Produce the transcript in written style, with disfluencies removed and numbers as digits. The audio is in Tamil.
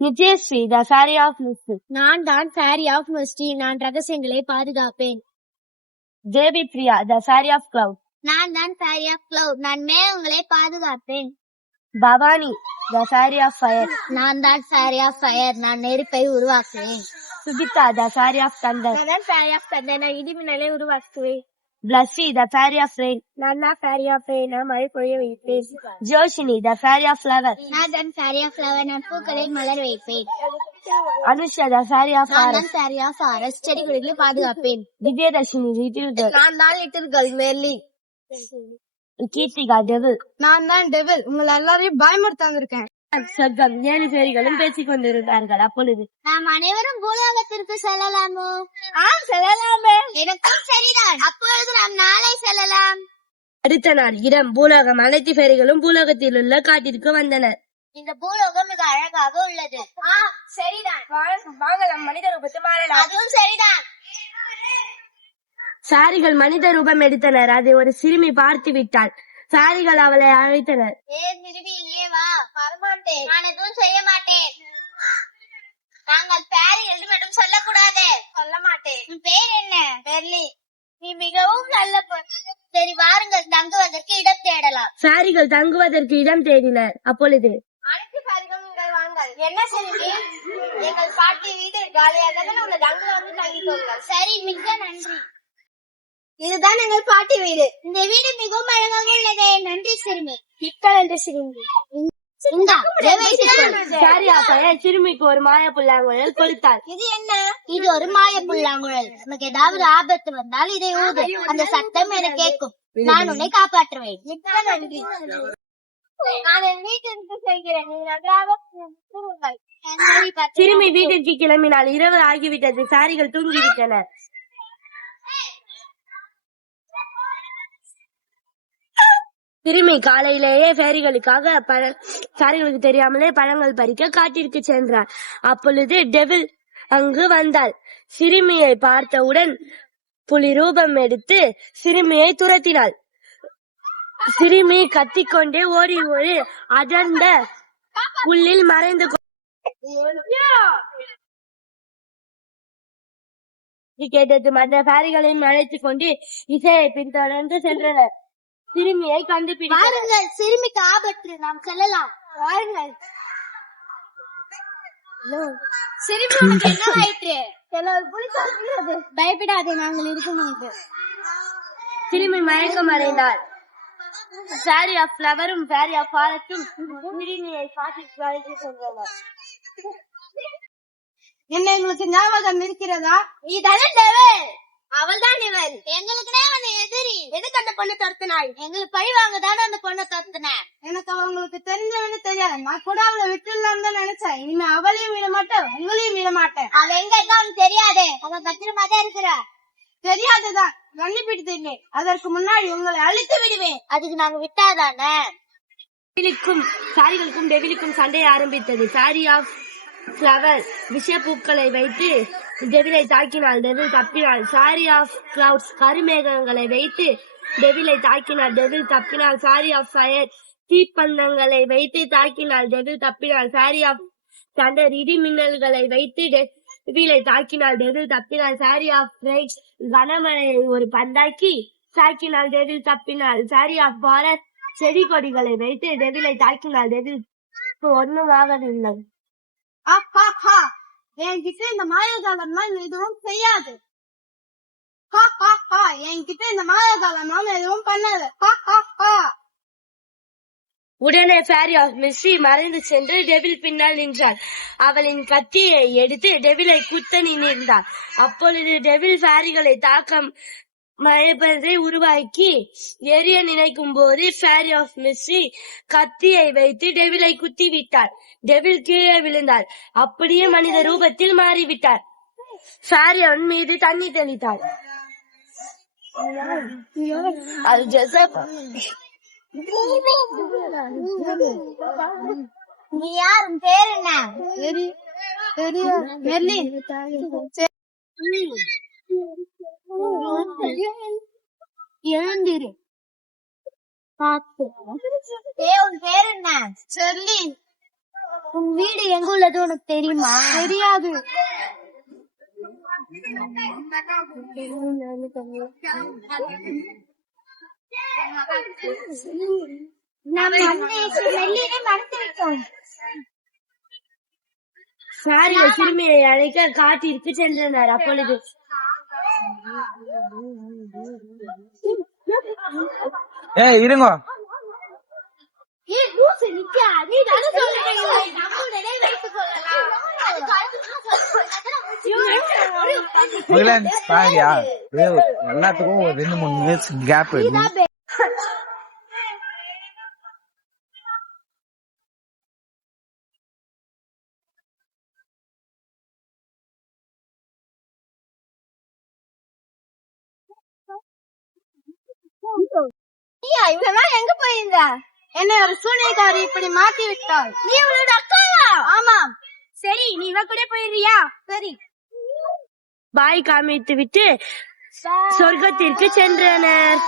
Nithyasri, the fairy of misty. நான் தான் ஃபேரி ஆஃப் மிஸ்டி. நான் ரகசியங்களை பாதுகாப்பேன். Devi Priya, the fairy of cloud. நான் தான் ஃபேரி ஆஃப் கிளவுட். நான் மேகங்களை பாதுகாப்பேன். Bhavani, the fairy of fire. நான் தான் ஃபேரி ஆஃப் ஃபயர். நான் நெருப்பை உருவாக்குவேன். Sukitha, the fairy of thunder. நான் தான் ஃபேரி ஆஃப் தண்டர். நான் இடிமின்னலை உருவாக்குவேன். Blessy, the fairy of rain. நான் தான் ஃபேரி ஆஃப் ரெயின். நான் மழை பொழிய வைப்பேன். Joshini, the fairy of flower. நான் தான் ஃபேரி ஆஃப் ஃப்ளவர். நான் பூக்களை மலர் வைப்பேன். அனுஷா, த ஃபேரி ஆஃப் நான் ஃபாரஸ்ட். தான் ஃபேரி ஆஃப் ஃபாரஸ்ட். செடி கொடிகளை பாதுகாப்பேன். Vijayadharshini, little girl. நான் தான் little girl Merly. Keerthika, devil. நான் தான் டெவில். உங்களை எல்லாரையும் பயமுறுத்த வந்திருக்கேன். சொர்க்கம், 7 பேர்களும் பேசிக் கொண்டிருந்தார்கள். அப்பொழுது நாம் அனைவரும் பூலோகத்திற்கு செல்லலாமோ? செல்லலாமே. எனக்கும் சரிதான். அப்பொழுது நாம் நாளை செல்லலாம். அடுத்த நாள் இடம் பூலோகம். அனைத்து பேர்களும் பூலோகத்தில் உள்ள காட்டிற்கு வந்தனர். இந்த பூலோகம் மிக அழகாக உள்ளது. சரிதான். வாங்க நம் மனித ரூபத்தை மாறலாம். அதுவும் சரிதான். சாரிகள் மனித ரூபம் எடுத்தனர். அதை ஒரு சிறுமி பார்த்து விட்டாள். சாரிகள் அவளை அழைத்தனர். சிறுமி இங்கே வா. வரமாட்டேன். நான் எதுவும் செய்ய மாட்டேன். நாங்கள் பேர் என்று மட்டும் சொல்லக்கூடாது. சொல்ல மாட்டேன். உன் பேர் என்ன? பெர்லி. நீ மிகவும் நல்ல பொண்ணு. சரி வாருங்கள், தங்குவதற்கு இடம் தேடலாம். சாரிகள் தங்குவதற்கு இடம் தேடினர். அப்பொழுது அனைத்து சாரிகளும் நீங்கள் வாங்கள். என்ன சிறுமி? எங்கள் பாட்டி வீடு காலியாக உள்ளது. அங்கு வந்து தங்கிக்கோங்கள். சரி, மிக நன்றி. இதுதான் எங்கள் பாட்டி வீடு. இந்த வீடு மிகவும் அழகாக உள்ளது. நன்றி சிறுமி. மிக்க நன்றி சிறுமி. சிறுமிக்கு ஒரு மாய புல்லாங்குழல் கொடுத்தாள். இது என்ன? இது ஒரு மாய புல்லாங்குழல். நமக்கு ஏதாவது ஆபத்து வந்தால் இதை ஊது. அந்த சத்தம் என கேட்கும். நான் உன்னை காப்பாற்றுவேன். மிக்க நன்றி. நான் என் வீட்டிற்கு செல்கிறேன். சிறுமி வீட்டிற்கு கிளம்பினால் இரவு ஆகிவிட்டது. சாரிகள் தூங்கிவிட்டன. சிறுமி காலையிலேயே ஃபேரிகளுக்காக சாரிகளுக்கு தெரியாமலே பழங்கள் பறிக்க காட்டிற்கு சென்றார். அப்பொழுது டெவில் அங்கு வந்தாள். சிறுமியை பார்த்தவுடன் புலி ரூபம் எடுத்து சிறுமியை துரத்தினாள். சிறுமி கத்திக்கொண்டே ஓடி ஓடி அடர்ந்த புல்லில் மறைந்து கேட்டது. மற்ற ஃபேரிகளையும் அழைத்துக் கொண்டு இசையை பின்தொடர்ந்து சென்றனர். சிறுமியை கண்டுபிடித்தார்கள். சிறுமிக்கு ஆபத்து. நாம் செல்லலாம். வாருங்கள். சிறுமி உனக்கு என்ன ஆயிற்று? பயப்படாதே, நாங்கள் இருக்கணும். சிறுமி மயக்கம் அடைந்தாள். ஃபேரி ஆஃப் ஃப்ளவரும் ஃபேரி ஆஃப் ஃபாரஸ்டும் சிறுமியை காட்டிற்கு அழைத்து சென்றனர். என்ன எங்களுக்கு ஞாபகம் இருக்கிறதா? இதெல்லாம் அவள் தான் இவள். எங்களுக்குனே அவன் எதிரி. எதுக்கு அந்த பொண்ணை துரத்தினாள்? எங்களுக்கு பழி வாங்கதான அந்த பொண்ணை துரத்தினேன். எனக்கு அவங்களுக்கு தெரிஞ்சவனு தெரியாது. நான் கூட அவளை விட்டுலாம் தான் நினைச்சேன். இனிமே அவளையும் விட மாட்டேன், உங்களையும் விட மாட்டேன். அவ எங்க இருக்கா அவனுக்கு தெரியாது. அவன் பத்திரமா தான் இருக்கிற. தெரியாதுதான், கண்டுபிடித்தீங்க. அதற்கு முன்னாடி உங்களை அழித்து விடுவேன். அதுக்கு நாங்க விட்டாதானே. சாரிகளுக்கும் டெவிலுக்கும் சண்டை ஆரம்பித்தது. சாரி ஆஃப் ஃப்ளவர் விஷப்பூக்களை வைத்து டெவிலை தாக்கினாள். டெவில் தப்பினாள். சாரி ஆஃப் கிளவுட்ஸ் கருமேகங்களை வைத்து டெவிலை தாக்கினாள். டெவில் தப்பினாள். சாரி ஆஃப் ஃபயர் தீப்பந்தங்களை வைத்து தாக்கினாள். டெவில் தப்பினாள். சாரி ஆஃப் தண்டர் இடி மின்னல்களை வைத்து டெவிலை தாக்கினாள். டெவில் தப்பினாள். சாரி ஆஃப் ரெயின் கனமழையை ஒரு பந்தாக்கி தாக்கினாள். டெவில் தப்பினாள். சாரி ஆஃப் ஃபாரஸ்ட் செடி கொடிகளை வைத்து டெவிலை தாக்கினாள். டெவில் ஒன்னும் ஆகவில்லை. என்கிட்ட இந்த மாயகாலம் எதுவும் செய்யாது. என்கிட்ட இந்த மாயகாலம் எதுவும் பண்ணாது. உடனே ஃபேரி ஆஃப் மிஸ்டி மறைந்து சென்று டெவில் பின்னால் நின்றாள். அவளின் கத்தியை எடுத்து டெவிலை குத்த நின்றாள். அப்பொழுது டெவில் ஃபேரிகளை தாக்க மழைப்பதை உருவாக்கி எரிய நினைக்கும் போது ஃபேரி ஆஃப் மிஸ்டி கத்தியை வைத்து டெவிலை குத்தி விட்டார். டெவில் கீழே விழுந்தார். அப்படியே மனித ரூபத்தில் மாறிவிட்டார். ஃபேரி அவன் மீது தண்ணி தெளித்தார். நீ யார்? பேர் என்ன? எழுந்திரு. உன் பேர் என்ன? செர்லின். உன் வீடு எங்க உள்ளது உனக்கு தெரியுமா? தெரியாது. சாரிய சிறுமியை அழைக்க காட்டிற்கு சென்றனர். அப்பொழுது இருங்க. சாரியா எல்லாத்துக்கும் ஒரு 2-3 மினிட்ஸ் கேப் இருக்கு. இவெல்லாம் எங்க போயிருந்த? என்னை ஒரு சூனியக்காரி இப்படி மாத்தி விட்டாள். நீ அவளோட அக்காவா? ஆமா. சரி, நீ இவ கூட போயிடுறியா? சரி. பாய் காமித்து விட்டு சொர்க்கத்திற்கு சென்றனர்.